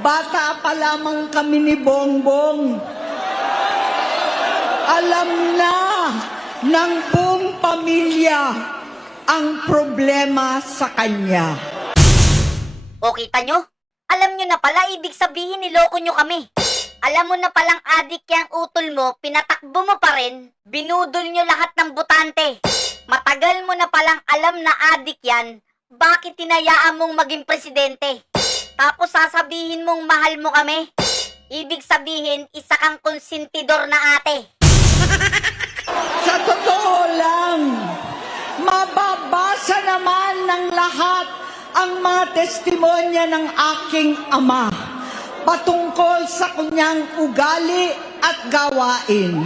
Bata pa lamang kami ni Bongbong. Alam na ng buong pamilya ang problema sa kanya. O kita nyo? Alam nyo na pala, ibig sabihin niloko nyo kami. Alam mo na palang adik yang utol mo, pinatakbo mo pa rin, binudol nyo lahat ng butante. Matagal mo na palang alam na adik yan, bakit tinayaan mong maging presidente? Tapos sasabihin mong mahal mo kami? Ibig sabihin, isa kang konsentidor na ate. Sa totoo lang, mababasa naman ng lahat ang mga testimonya ng aking ama patungkol sa kanyang ugali at gawain.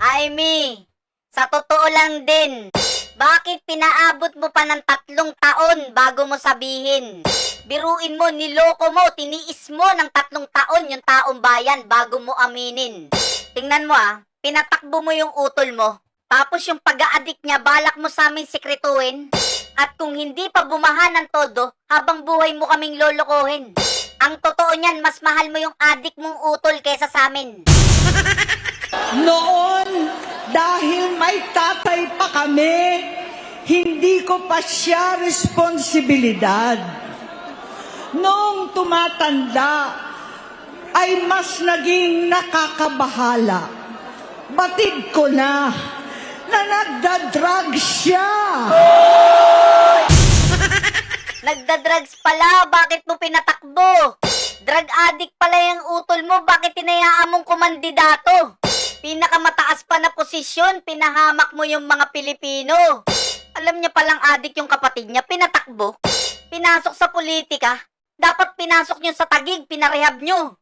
Aimee, sa totoo lang din, bakit pinaabot mo pa ng 3 taon bago mo sabihin? Biruin mo, niloko mo, tiniis mo ng 3 taon yung taong bayan bago mo aminin. Tingnan mo pinatakbo mo yung utol mo, tapos yung pag-a-addict niya balak mo sa amin sikretuhin. At kung hindi pa bumaha ng todo, habang buhay mo kaming lolokohin. Ang totoo niyan, mas mahal mo yung adik mong utol kaysa sa amin. Noon, dahil may tatay pa kami, hindi ko pa siya responsibilidad. Noong tumatanda, ay mas naging nakakabahala. Batid ko na nagda-drug siya. Nagda-drugs pala, bakit mo pinatakbo? Drug addict pala yung utol mo, bakit tinayaan mong kumandidato? Pinakamataas pa na posisyon, pinahamak mo yung mga Pilipino. Alam niya palang addict yung kapatid niya, pinatakbo. Pinasok sa politika, dapat pinasok niyo sa Taguig, pinarehab niyo.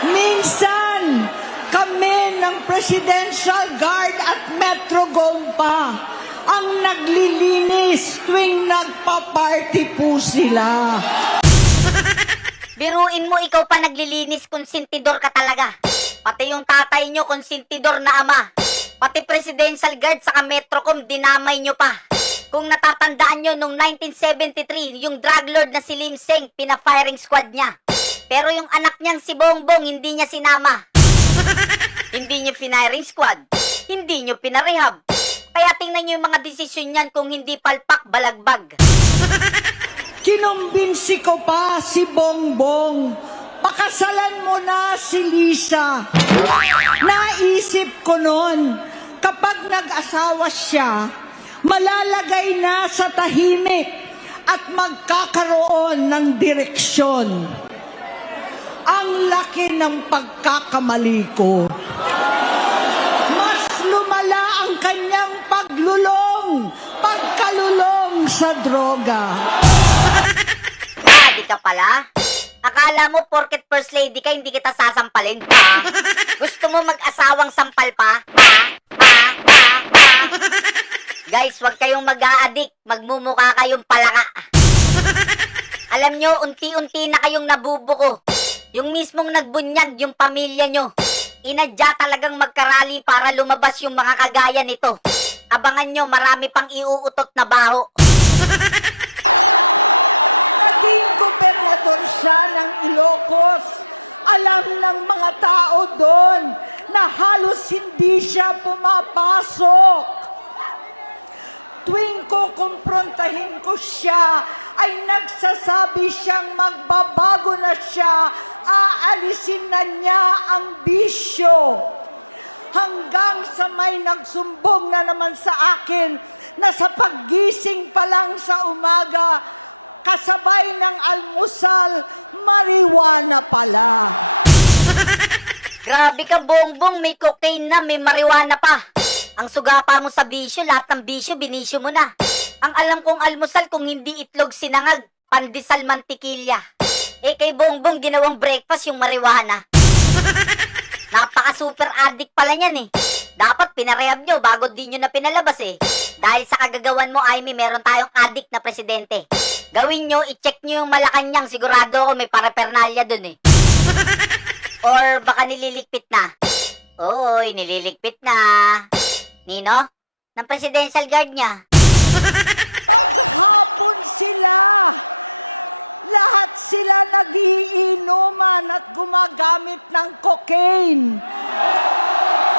Minsan, kami ng Presidential Guard at Metro Gompa ang naglilinis tuwing nagpa-party po sila. Biruin mo, ikaw pa naglilinis, konsentidor ka talaga. Pati yung tatay nyo, konsentidor na ama. Pati Presidential Guard sa Metrocom, dinamay nyo pa. Kung natatandaan nyo, nung 1973, yung drug lord na si Lim Seng, pina-firing squad niya. Pero yung anak niyang si Bongbong, hindi niya sinama. Hindi niyo pina-firing squad, hindi niyo pinarehab. Kaya tingnan niyo yung mga desisyon niyan kung hindi palpak, balagbag. Kinumbinsi ko pa si Bongbong, pakasalan mo na si Lisa. Naisip ko noon, kapag nag-asawa siya, malalagay na sa tahimik at magkakaroon ng direksyon. Ang laki ng pagkakamali ko. Mas lumala ang kanyang pagkalulong sa droga. Di ka pala? Akala mo porket first lady ka, hindi kita sasampalin, ha? Gusto mo mag-asawang sampal pa? Guys, wag kayong mag-a-addict. Magmumukha kayong palaka. Alam nyo, unti-unti na kayong nabubuko. Yung mismong nagbunyag yung pamilya nyo. Inadya talagang magkarali para lumabas yung mga kagaya nito. Abangan nyo, marami pang iuutot na baho. Naging gobernador siya ng Ilocos. Alam ng mga tao doon na halos hindi siya pumapasok. Tuwing ko kumprontahin ko siya, ay nagsasabi siyang magbabago na siya, aalisin na niya ang bisyo. Hanggang sa may nagsumbong na naman sa akin na sa paggising pa lang sa umaga, kasabay ng almusal, marijuana pala. Grabe ka, Bongbong. May cocaine na, may marijuana pa. Ang sugapa mo sa bisyo, lahat ng bisyo, binisyo mo na. Ang alam kong almusal kung hindi itlog sinangag, pandesal mantikilya. Eh kay Bongbong, ginawang breakfast yung marijuana. Napaka-super addict pala niyan eh. Dapat pinarehab nyo bago di nyo na pinalabas eh. Dahil sa kagagawan mo, Aimee, meron tayong addict na presidente. Gawin nyo, i-check nyo yung Malacanang. Sigurado ako may parapernalya dun eh. Or baka nililigpit na. Oy, nililigpit na. Nino? Ng presidential guard niya. Paghapon sila, sila nagiinuman at gumagamit ng cocaine.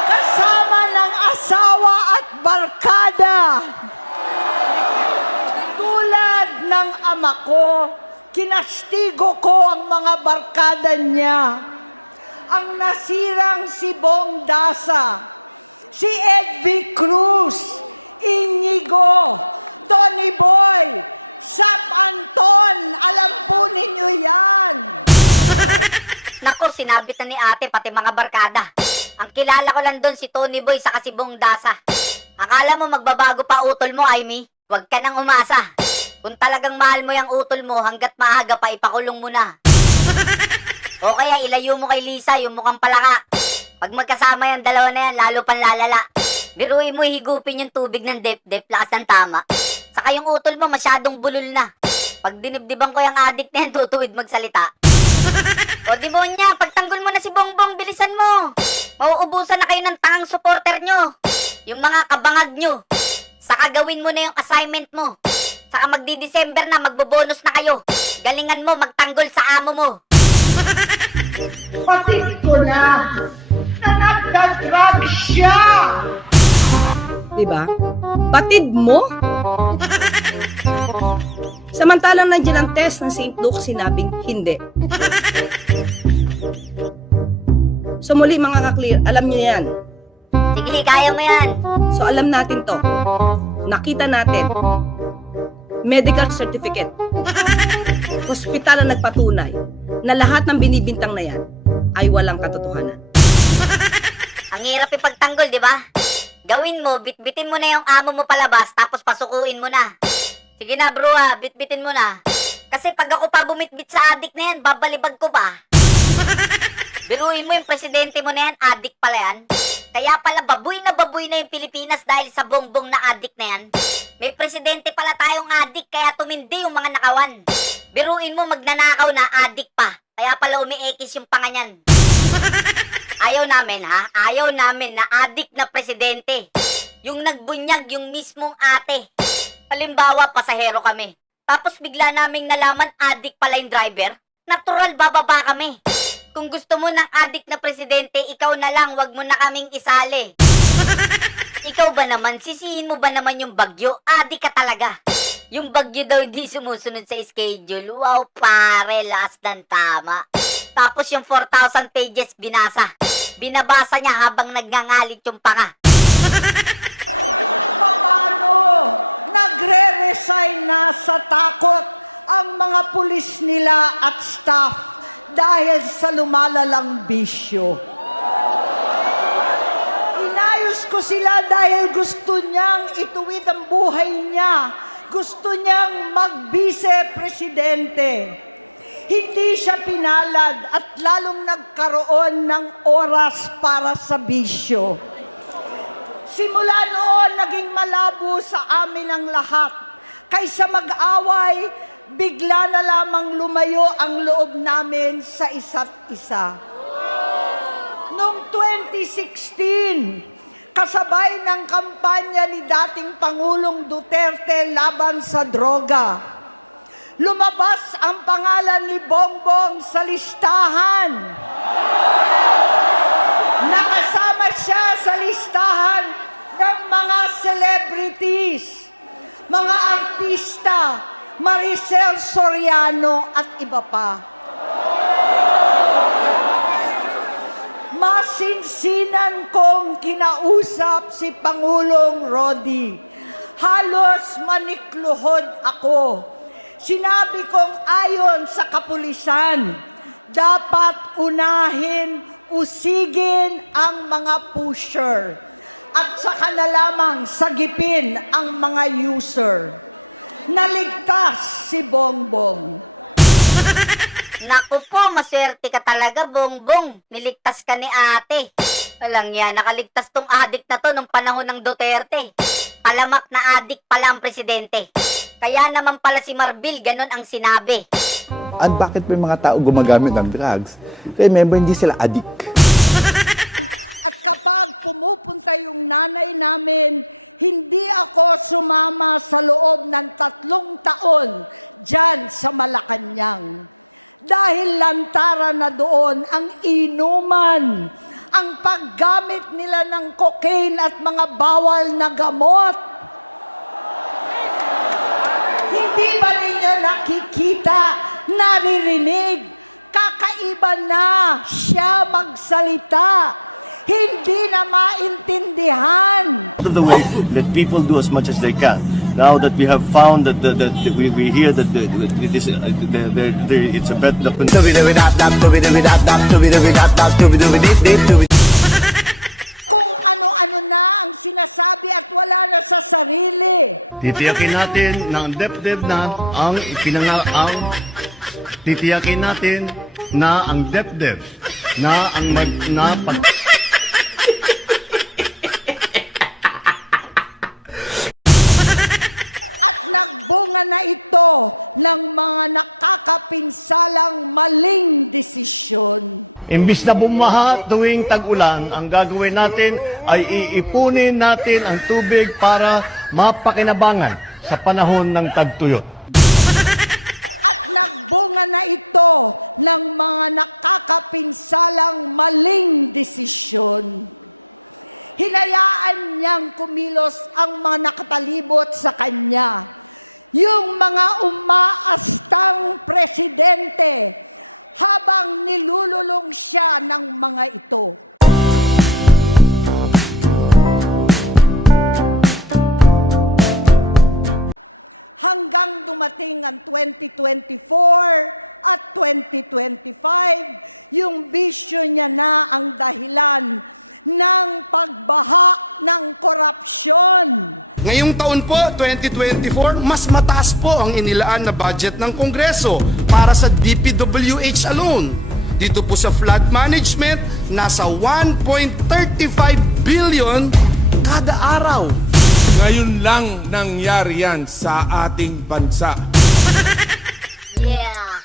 Kasama ng asawa at barkada. Tulad ng ama ko, kinastigo ko ang mga barkada niya. Ang nasirang si Bong Dasa, si Edvi Cruz, Inigo, Tony Boy, Sap Anton, alam po ninyo yan. Nako, sinabit na ni ate pati mga barkada. Ang kilala ko lang doon si Tony Boy sa si Bong Dasa. Akala mo magbabago pa utol mo, Aimee? Huwag ka nang umasa. Kung talagang mahal mo yung utol mo, hanggat maaga pa ipakulong mo na. O kaya ilayo mo kay Lisa yung mukhang palaka. Pag magkasama yung dalawa na yan, lalo pang lalala. Biruin mo higupin yung tubig ng dep-dep, lakas ng tama. Saka yung utol mo masyadong bulol na. Pag dinibdiban ko yung adik na yan, tutuwid magsalita. O demonya, pagtanggol mo na si Bongbong, bilisan mo. Mauubusan na kayo ng tangang supporter nyo. Yung mga kabangag nyo. Saka gawin mo na yung assignment mo. Saka magdi-December na, magbobonus na kayo. Galingan mo, magtanggol sa amo mo. Patid ko na nagdadrag siya. Diba? Batid mo? Samantalang nandiyan ang test ng St. Luke, sinabing hindi. So muli mga ka-clear, alam nyo yan. Sige, kaya mo yan. So alam natin to. Nakita natin. Medical certificate. Hospital ang nagpatunay na lahat ng binibintang na yan ay walang katotohanan. Ang hirap ipagtanggol, di ba? Gawin mo, bitbitin mo na yung amo mo palabas, tapos pasukuin mo na. Sige na bro ha, bitbitin mo na. Kasi pag ako pa bumitbit sa adik na yan, babalibag ko pa. Biruin mo yung presidente mo na yan, adik pala yan. Kaya pala babuy na yung Pilipinas dahil sa bongbong na adik na yan. May presidente pala tayong adik, kaya tumindi yung mga nakawan. Biruin mo magnanakaw na adik pa, kaya pala umiekis yung panganyan. Ayaw namin ha, ayaw namin na adik na presidente. Yung nagbunyag yung mismong ate. Halimbawa, pasahero kami. Tapos bigla naming nalaman adik pala yung driver. Natural, bababa kami. Kung gusto mo ng adik na presidente, ikaw na lang, wag mo na kaming isali. Ikaw ba naman, sisihin mo ba naman yung bagyo? Adik ka talaga. Yung bagyo daw hindi sumusunod sa schedule. Wow, pare, last ng tama. Tapos yung 4,000 pages binasa. Binabasa niya habang nagngangalit yung panga. Paano? Nagre-resign na sa takot ang mga pulis nila at staff dahil sa lumalalang bisyo. Inayos ko sila dahil gusto niyang ituwid ang buhay niya. Gusto niyang mag-vice-presidente. Hindi siya pinalad at lalong nagkaroon ng oras para sa bisyo. Simula noon, naging malabo sa amin ang lahat. Kaysa mag-away, bigla na lamang lumayo ang loob namin sa isa't isa. Noong 2016, kasabay ng kampanya ni dating Pangulong Duterte laban sa droga, lumabas ang pangalan ni Bongbong sa listahan. Nakasama siya sa listahan ng mga celebrities, mga artista, Maricel Soriano at iba pa. Masinsinan kong kinausap si Pangulong Rodi. Halos manikluhod ako. Sinabi kong ayon sa kapulisan, dapat unahin, usigin ang mga pusher at saka na lamang sagipin ang mga user. Naligtas si Bongbong. Naku po, maswerte ka talaga, Bongbong. Niligtas ka ni ate. Walang yan, nakaligtas tong adik na to nung panahon ng Duterte. Palamak na adik pala ang presidente. Kaya naman pala si Marbil, ganun ang sinabi. At bakit may mga tao gumagamit ng drugs? Remember, hindi sila addict. At kapag pumupunta yung nanay namin, hindi ako sumama sa loob ng 3 taon dyan sa Malacanang. dahil lantaran na doon ang inuman, ang paggamit nila ng cocaine at mga bawal na gamot. Hindi ba ninyo nakikita, naririnig, kakaiba na siya magsalita, hindi na maintindihan. Of the way, let people do as much as they can. Now that we have found that we hear that it's a better. Kung ano-ano na ang sinasabi at wala na sa sarili. Titiyakin natin na ang DepEd na ang titiyakin natin na ang DepEd na ang At nagbunga na ito ng mga nakakapinsalang maling desisyon. Imbis na bumaha tuwing tag-ulan, ang gagawin natin ay iipunin natin ang tubig para mapakinabangan sa panahon ng tagtuyot. At nagbunga na ito ng mga nakakapinsalang maling desisyon. Hinayaan niyang kumilos ang mga nakatalibot sa kanya. Yung mga umaastang presidente habang nilululong siya ng mga ito. Hanggang dumating ang 2024 at 2025, yung bisyo niya na ang dahilan ng pagbaha ng korupsyon. Ngayong taon po, 2024, mas mataas po ang inilaan na budget ng Kongreso para sa DPWH alone. Dito po sa flood management, nasa 1.35 billion kada araw. Ngayon lang nangyari yan sa ating bansa. Yeah.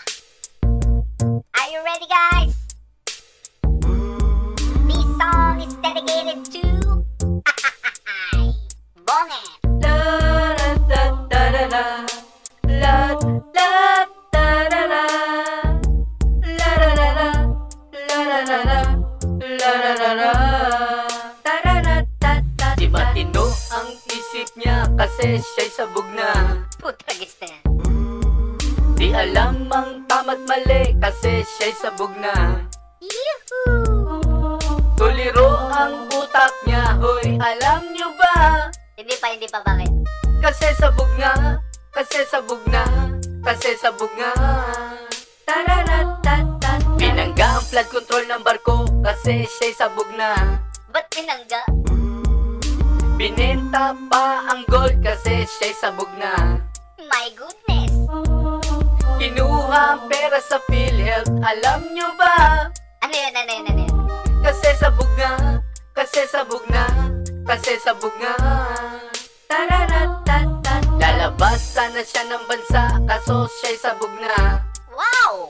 Are you ready, guys? This song is dedicated to Bongen. Di matino ang isip niya kasi siya'y sabog na. Putragis na yan. Di alam ang tama't mali kasi siya'y sabog na. Yuhuu! Tuliro ang utak niya, hoy, alam niyo ba? Hindi pa, bakit? Kasi sabog na, kasi sabog na, kasi sabog na. Tararatatat. Pinangga ang flood control ng barko kasi siya'y sabog na. Ba't pinangga? Binenta pa ang gold kasi siya'y sabog na. My goodness! Kinuha ang pera sa PhilHealth, alam nyo ba? Ano yun? Kasi sabog na, kasi sabog na, kasi sabog na. Tararatatat. Lalabas sana siya ng bansa kaso siya'y sabog na. Wow!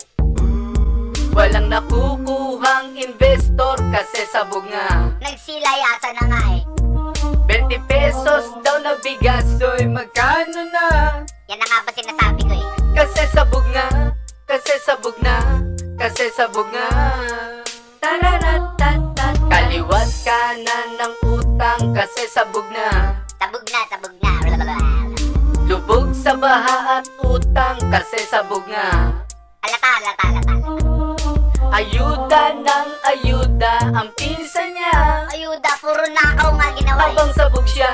Walang nakukuhang investor kasi sabog na. Nagsilayasan na nga eh. 20 pesos daw na bigas, soy magkano na? Yan na nga ba sinasabi ko eh. Kasi sabog na, kasi sabog na, kasi sabog na. Tararatatat. Kaliwat kanan ng utang kasi sabog na. Sabog na. Blablabla. Lubog sa baha at utang kasi sabog na. Alata. Ayuda ng ayuda ang pinsan niya. Ayuda, puro nakaw nga ginawa eh. Habang sabog siya,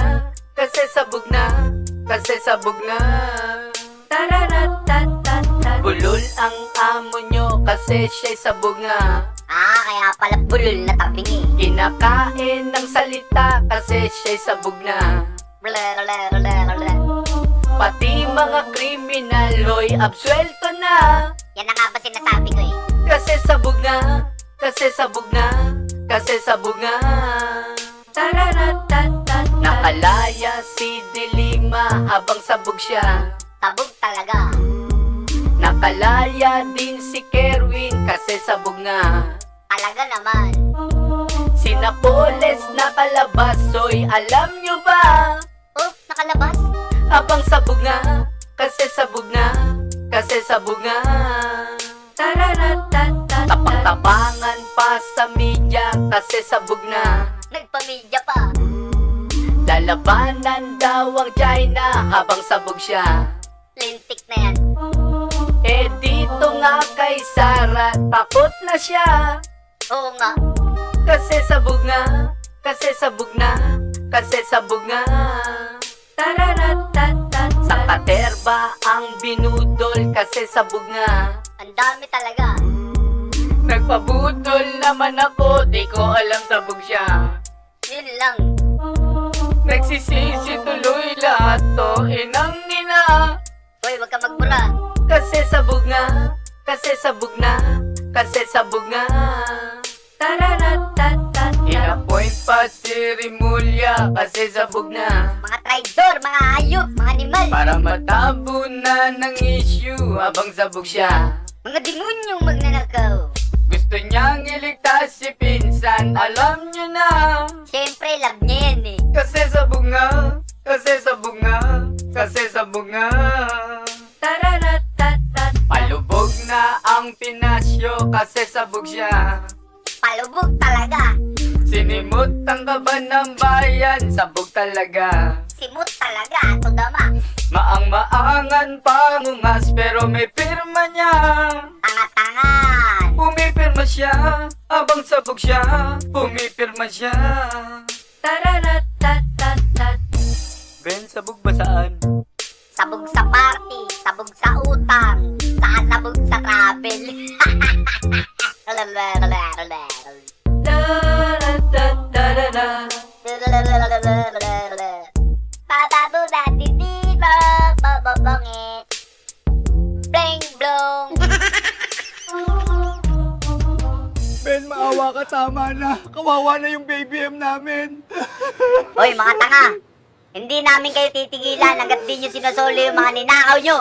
kasi sabog na, kasi sabog na. Tararatatat. Bulol ang amo nyo kasi siya'y sabog na. Kaya pala bulol na tabingi. Kinakain ng salita kasi siya'y sabog na. Blablabla. Pati mga kriminal, hoy, absuelto na. Yan na nga ba sinasabi ko eh. Kasi sabog na, kasi sabog na, kasi sabog na. Tararatatat. Nakalaya si Dilima habang sabog siya. Sabog talaga. Nakalaya din si Kerwin kasi sabog na. Talaga naman. Si Napoles nakalabas, soy, alam nyo ba? Oh, nakalabas? Habang sabog na, kasi sabog na, kasi sabog na. Tapang-tapangan pa sa media kasi sabog na. Nagpamilya pa. Lalabanan daw ang China habang sabog siya. Lintik na yan. Eh dito nga kay Sara, takot na siya. Oo nga. Kasi sabog nga, kasi sabog na, kasi sabog nga. Sa katerba ang binudol kasi sabog nga. Ang dami talaga. Nagpabudol naman ako, di ko alam sabog siya. Yun lang. Nagsisisi tuloy lahat to, inang ina. Hoy, wag ka magbura. Kasi sabog nga, kasi sabog na, kasi sabog nga. In-appoint pa si Rimulya kasi sabog na. Mga traidor, mga hayop, mga animal. Para matabunan ng issue habang sabog siya. Mga demonyong magnanakaw. Gusto niyang iligtas si Pinsan, alam niyo na. Siyempre, love niya yan eh. Kasi sabog nga, kasi sabog nga, kasi sabog nga. Palubog na ang Pinasyo kasi sabog siya. Palubog talaga. Sinimot ang kaban ng bayan, sabog talaga. Simut talaga, to the max. Maang-maangan pangungas pero may pirma niya. Tanga-tangan. Pumipirma siya, abang sabog siya. Pumipirma siya. Ben, sabog ba saan? Sabog sa party, sabog sa utang, saka sabog sa travel. Papabu natin dito, bababangit. Bling blong. Ben, maawa ka, tama na. Kawawa na yung baby M namin. Hoy mga tanga, hindi namin kayo titigilan hanggat di nyo sinusolo yung mga ninakaw nyo.